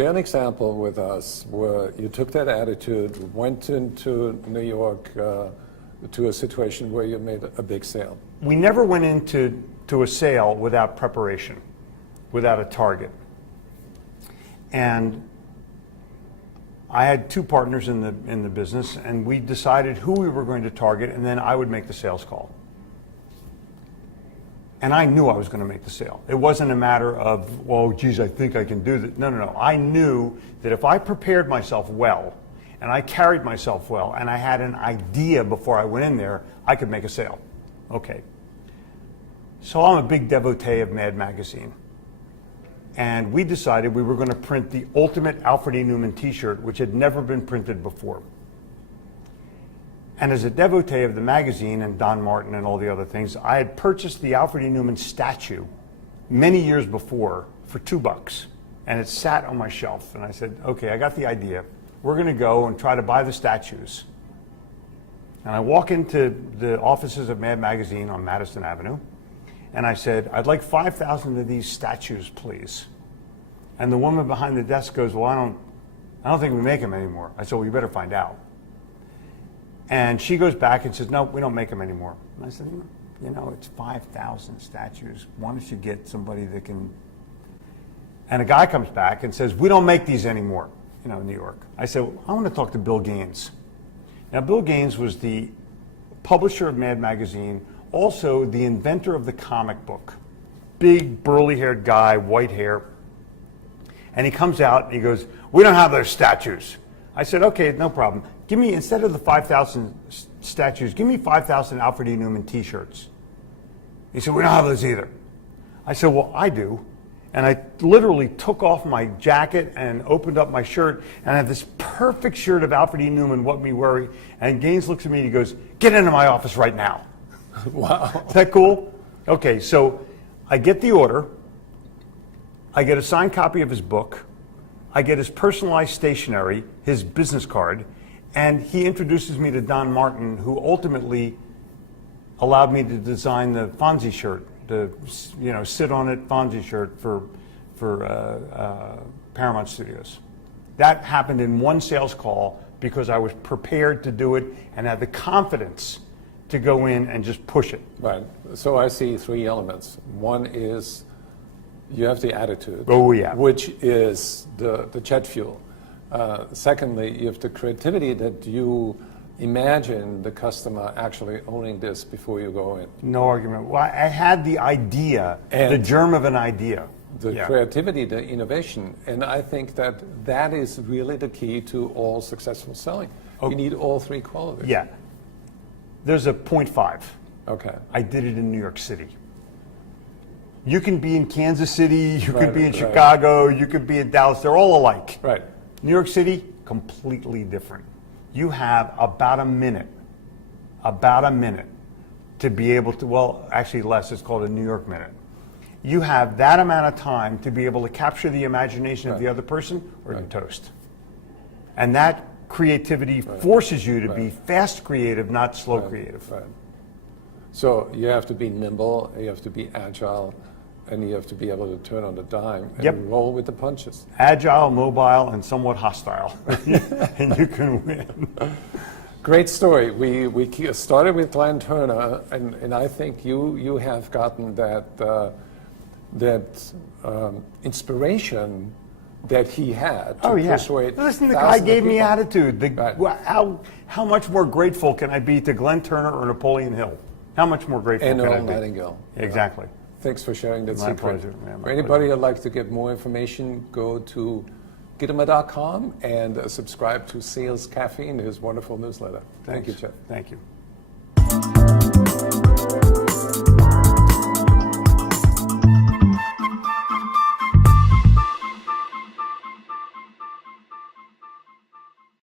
Share an example with us where you took that attitude, went into New York to a situation where you made a big sale. We never went into a sale without preparation, without a target. And I had two partners in the business, and we decided who we were going to target, and then I would make the sales call. And I knew I was going to make the sale. It wasn't a matter of, well, geez, I think I can do that. No, no, no. I knew that if I prepared myself well, and I carried myself well, and I had an idea before I went in there, I could make a sale. Okay. So I'm a big devotee of Mad Magazine. And we decided we were going to print the ultimate Alfred E. Neuman t-shirt, which had never been printed before. And as a devotee of the magazine and Don Martin and all the other things, I had purchased the Alfred E. Neuman statue many years before for $2. And it sat on my shelf. And I said, okay, I got the idea. We're going to go and try to buy the statues. And I walk into the offices of Mad Magazine on Madison Avenue. And I said, I'd like 5,000 of these statues, please. And the woman behind the desk goes, well, I don't think we make them anymore. I said, well, you better find out. And she goes back and says, no, we don't make them anymore. And I said, you know, it's 5,000 statues. Why don't you get somebody that can... And a guy comes back and says, we don't make these anymore, you know, in New York. I said, well, I want to talk to Bill Gaines. Now, Bill Gaines was the publisher of Mad Magazine, also the inventor of the comic book. Big, burly-haired guy, white hair. And he comes out and he goes, we don't have those statues. I said, okay, no problem. Give me, instead of the 5,000 statues, give me 5,000 Alfred E. Neuman t-shirts. He said, we don't have those either. I said, well, I do. And I literally took off my jacket and opened up my shirt, and I have this perfect shirt of Alfred E. Neuman, What Me Worry. And Gaines looks at me and he goes, get into my office right now. Wow. Is that cool? Okay, so I get the order. I get a signed copy of his book. I get his personalized stationery, his business card, and he introduces me to Don Martin, who ultimately allowed me to design the Fonzie shirt, the sit on it Fonzie shirt for Paramount Studios. That happened in one sales call because I was prepared to do it and had the confidence to go in and just push it. Right. So I see three elements. One is you have the attitude. Oh, yeah. Which is the jet fuel. Secondly, you have the creativity that you imagine the customer actually owning this before you go in. No argument. Well, I had the idea, and the germ of an idea. The creativity, the innovation. And I think that is really the key to all successful selling. You need all three qualities. Yeah. There's a 0.5. Okay. I did it in New York City. You can be in Kansas City, you could be in Chicago, you could be in Dallas. They're all alike. Right. New York City, completely different. You have about a minute to be able to, well, actually less, it's called a New York minute. You have that amount of time to be able to capture the imagination of the other person or you're toast. And that creativity forces you to be fast creative, not slow creative. Right. So you have to be nimble, you have to be agile, and you have to be able to turn on the dime and roll with the punches. Agile, mobile, and somewhat hostile, and you can win. Great story. We started with Glenn Turner, and I think you have gotten that inspiration that he had to persuade. Listen, the guy gave me attitude. How much more grateful can I be to Glenn Turner or Napoleon Hill? How much more grateful and can I Earl be? Nightingale. Exactly. Thanks for sharing that secret. Pleasure. Yeah, for anybody who'd like to get more information, go to Gitomer.com and subscribe to Sales Caffeine, his wonderful newsletter. Thank you, Jeff. Thank you.